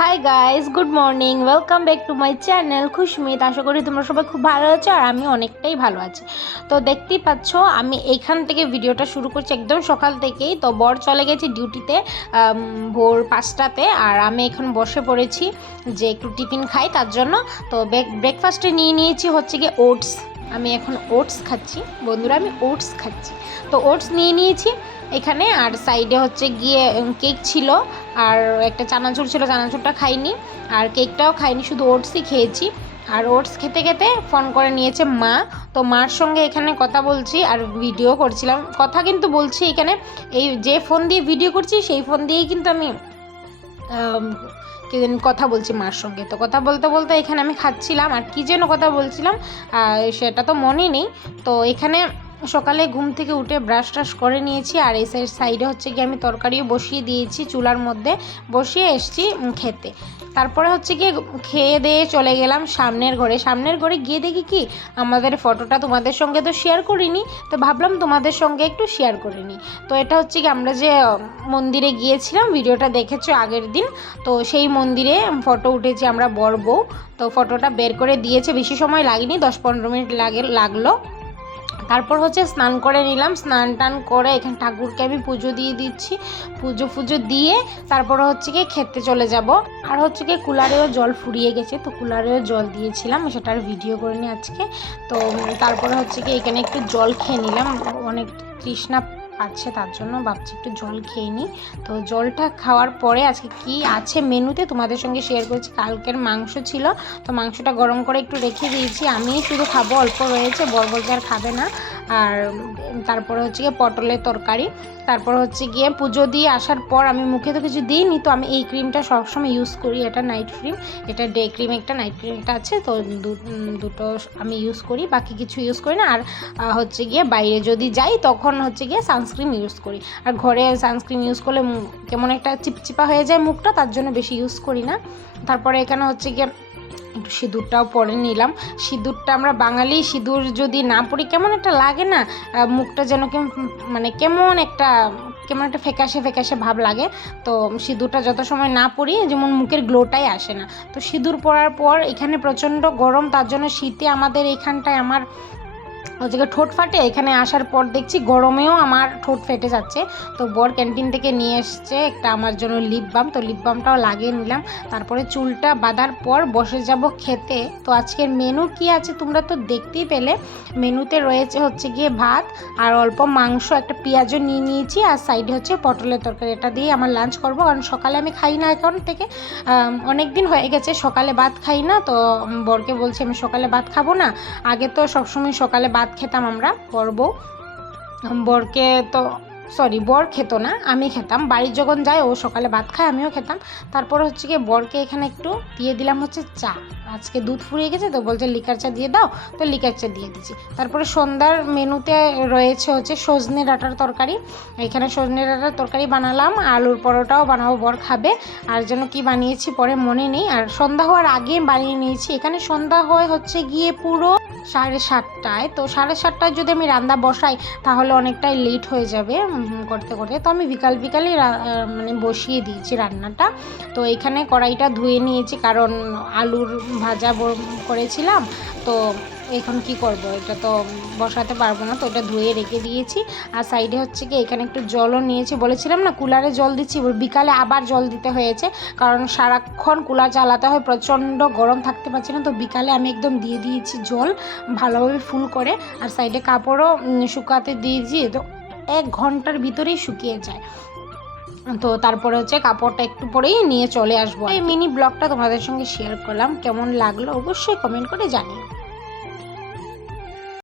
Hi guys good morning welcome back to my channel Khushmit আশা করি তোমরা সবাই খুব ভালো আছো আর আমি অনেকটাই ভালো আছি। তো দেখতেই পাচ্ছ, আমি এইখান থেকে ভিডিওটা শুরু করছি একদম সকাল থেকেই। তো বর চলে গেছে ডিউটিতে ভোর পাঁচটাতে। আর আমি এখন বসে পড়েছি যে একটু টিফিন খাই, তার জন্য। তো ব্রেকফাস্টে নিয়ে নিয়েছি হচ্ছে গিয়ে ওটস। আমি এখন ওটস খাচ্ছি। বন্ধুরা, আমি ওটস খাচ্ছি। তো ওটস নিয়ে নিয়েছি এখানে। আর সাইডে হচ্ছে গিয়ে কেক ছিল। আর একটা চানাচুর ছিল চানাচুরটা খাইনি। আর কেকটাও খাইনি শুধু ওটসই খেয়েছি। আর ওটস খেতে খেতে ফোন করে নিয়েছে মা। তো মার সঙ্গে এখানে কথা বলছি আর ভিডিও করছিলাম। কথা কিন্তু বলছি এখানে। এই যে ফোন দিয়ে ভিডিও করছি সেই ফোন দিয়েই কিন্তু আমি আম, কি জানি কথা বলছি মার সঙ্গে। তো কথা বলতে বলতে এখানে আমি খাচ্ছিলাম। আর কী যেন কথা বলছিলাম সেটা তো মনে নেই। তো এখানে সকালে ঘুম থেকে উঠে ব্রাশ টাশ করে নিয়েছি, আর এই সাইড সাইডে হচ্ছে গিয়ে আমি তরকারিও বসিয়ে দিয়েছি চুলার মধ্যে। বসিয়ে এসছি খেতে। তারপরে হচ্ছে গিয়ে খেয়ে দিয়ে চলে গেলাম সামনের ঘরে। সামনের ঘরে গিয়ে দেখি কি, আমাদের ফটোটা তোমাদের সঙ্গে তো শেয়ার করিনি, তো ভাবলাম তোমাদের সঙ্গে একটু শেয়ার করে নিই। তো এটা হচ্ছে কি আমরা যে মন্দিরে গিয়েছিলাম, ভিডিওটা দেখেছ আগের দিন, তো সেই মন্দিরে ফটো উঠেছি আমরা বর বউ। তো ফটোটা বের করে দিয়েছে, বেশি সময় লাগেনি, দশ পনেরো মিনিট লাগে লাগল। তারপর হচ্ছে স্নান করে নিলাম, স্নান টান করে এখানে ঠাকুরকে আমি পুজো দিয়ে দিচ্ছি। পুজো ফুজো দিয়ে তারপর হচ্ছে কি খেতে চলে যাব। আর হচ্ছে কি কুলারেও জল ফুরিয়ে গেছে, তো কুলারেও জল দিয়েছিলাম সেটার ভিডিও করে নিই আজকে। তো তারপরে হচ্ছে কি এখানে একটু জল খেয়ে নিলাম, অনেক তৃষ্ণা পাচ্ছে তার জন্য ভাবছি একটু জল খেয়ে নিই। তো জলটা খাওয়ার পরে আজকে কি আছে মেনুতে? তোমাদের সঙ্গে শেয়ার করছি। কালকের মাংস ছিল। তো মাংসটা গরম করে একটু রেখে দিয়েছি। আমি শুধু খাব, অল্প রয়েছে। বর বলতে আর খাবে না। আর তারপরে হচ্ছে গিয়ে পটলের তরকারি, তারপর হচ্ছে গিয়ে পুজো দিয়ে আসার পর আমি মুখে তো কিছু দিইনি, তো আমি এই ক্রিমটা সবসময় ইউজ করি, এটা নাইট ক্রিম এটা ডে ক্রিম একটা নাইট ক্রিম একটা আছে, তো দুটো আমি ইউজ করি, বাকি কিছু ইউজ করি না, আর হচ্ছে গিয়ে বাইরে যদি যাই, তখন হচ্ছে গিয়ে সানস্ক্রিন ইউজ করি, আর ঘরে সানস্ক্রিন ইউজ করলে কেমন একটা চিপচিপা হয়ে যায় মুখটা, তার জন্য বেশি ইউজ করি না, তারপরে এখানে হচ্ছে গিয়ে সিঁদুরটাও পরে নিলাম। সিঁদুরটা আমরা বাঙালি সিঁদুর যদি না পরি, কেমন একটা লাগে না মুখটা যেন কেমন মানে কেমন একটা কেমন একটা ফ্যাকাশে ফ্যাকাশে ভাব লাগে। তো সিঁদুরটা যত সময় না পরি, যেমন মুখের গ্লোটাই আসে না। তো সিঁদুর পরার পর এখানে প্রচণ্ড গরম, তার জন্য শীতে আমাদের এইখানটায় আমার হচ্ছে ঠোঁট ফাটে, এখানে আসার পর দেখছি গরমেও আমার ঠোঁট ফেটে যাচ্ছে। তো বর ক্যান্টিন থেকে নিয়ে এসছে একটা আমার জন্য লিপ বাম তো লিপ বামটাও লাগিয়ে নিলাম। তারপরে চুলটা বাঁধার পর বসে যাব খেতে। তো আজকের মেনু কি আছে তোমরা তো দেখতেই পেলে। মেনুতে রয়েছে হচ্ছে গিয়ে ভাত আর অল্প মাংস, একটা পেঁয়াজও নিয়ে নিয়েছি আর সাইডে হচ্ছে পটলের তরকারি। এটা দিয়ে আমার লাঞ্চ করব, কারণ সকালে আমি খাই না এখন থেকে। অনেক দিন হয়ে গেছে, সকালে ভাত খাই না, তো বরকে বলছি আমি সকালে ভাত খাব না। আগে তো সবসময় সকালে ভাত খেতাম আমরা বর বউ। বরকে তো সরি বর খেত না, আমি খেতাম। বাড়ির যখন যায়, ও সকালে ভাত খায়, আমিও খেতাম। তারপর হচ্ছে গিয়ে বরকে এখানে একটু দিয়ে দিলাম হচ্ছে চা। আজকে দুধ ফুরিয়ে গেছে তো বলছে লিকার চা দিয়ে দাও, তো লিকার চা দিয়ে দিচ্ছি। তারপরে সন্ধ্যার মেনুতে রয়েছে হচ্ছে সজনে ডাঁটার তরকারি। এখানে সজনে ডাঁটার তরকারি বানালাম, আলুর পরোটাও বানাবো, বর খাবে। আর যেন কি বানিয়েছি পরে মনে নেই। আর সন্ধ্যা হওয়ার আগে বানিয়ে নিয়েছি। এখানে সন্ধ্যা হয় হচ্ছে গিয়ে পুরো সাড়ে সাতটায়। তো সাড়ে সাতটায় যদি আমি রান্না বসাই, তাহলে অনেকটাই লেট হয়ে যাবে করতে করতে। তো আমি বিকাল, বিকালই মানে বসিয়ে দিয়েছি রান্নাটা। তো এখানে কড়াইটা ধুয়ে নিয়েছি, কারণ আলুর ভাজা করেছিলাম। তো এখন কি করব? এটা তো বসাতে পারব না, তো এটা ধুয়ে রেখে দিয়েছি। আর সাইডে হচ্ছে কি, এখানে একটু জলও নিয়েছি। বলেছিলাম না, কুলারে জল দিচ্ছি বিকালে আবার জল দিতে হয়েছে। কারণ সারাক্ষণ কুলার চালাতে হয়, প্রচণ্ড গরম থাকতে পারছি না, তো বিকালে আমি একদম দিয়ে দিয়েছি জল ভালোভাবে ফুল করে। আর সাইডে কাপড়ও শুকাতে দিয়েছি, তো এক ঘণ্টার ভিতরেই শুকিয়ে যায়। তো তারপরে হচ্ছে কাপড়টা একটু পরেই নিয়ে চলে আসব এই মিনি ব্লগটা তোমাদের সঙ্গে শেয়ার করলাম, কেমন লাগল অবশ্যই কমেন্ট করে জানিও।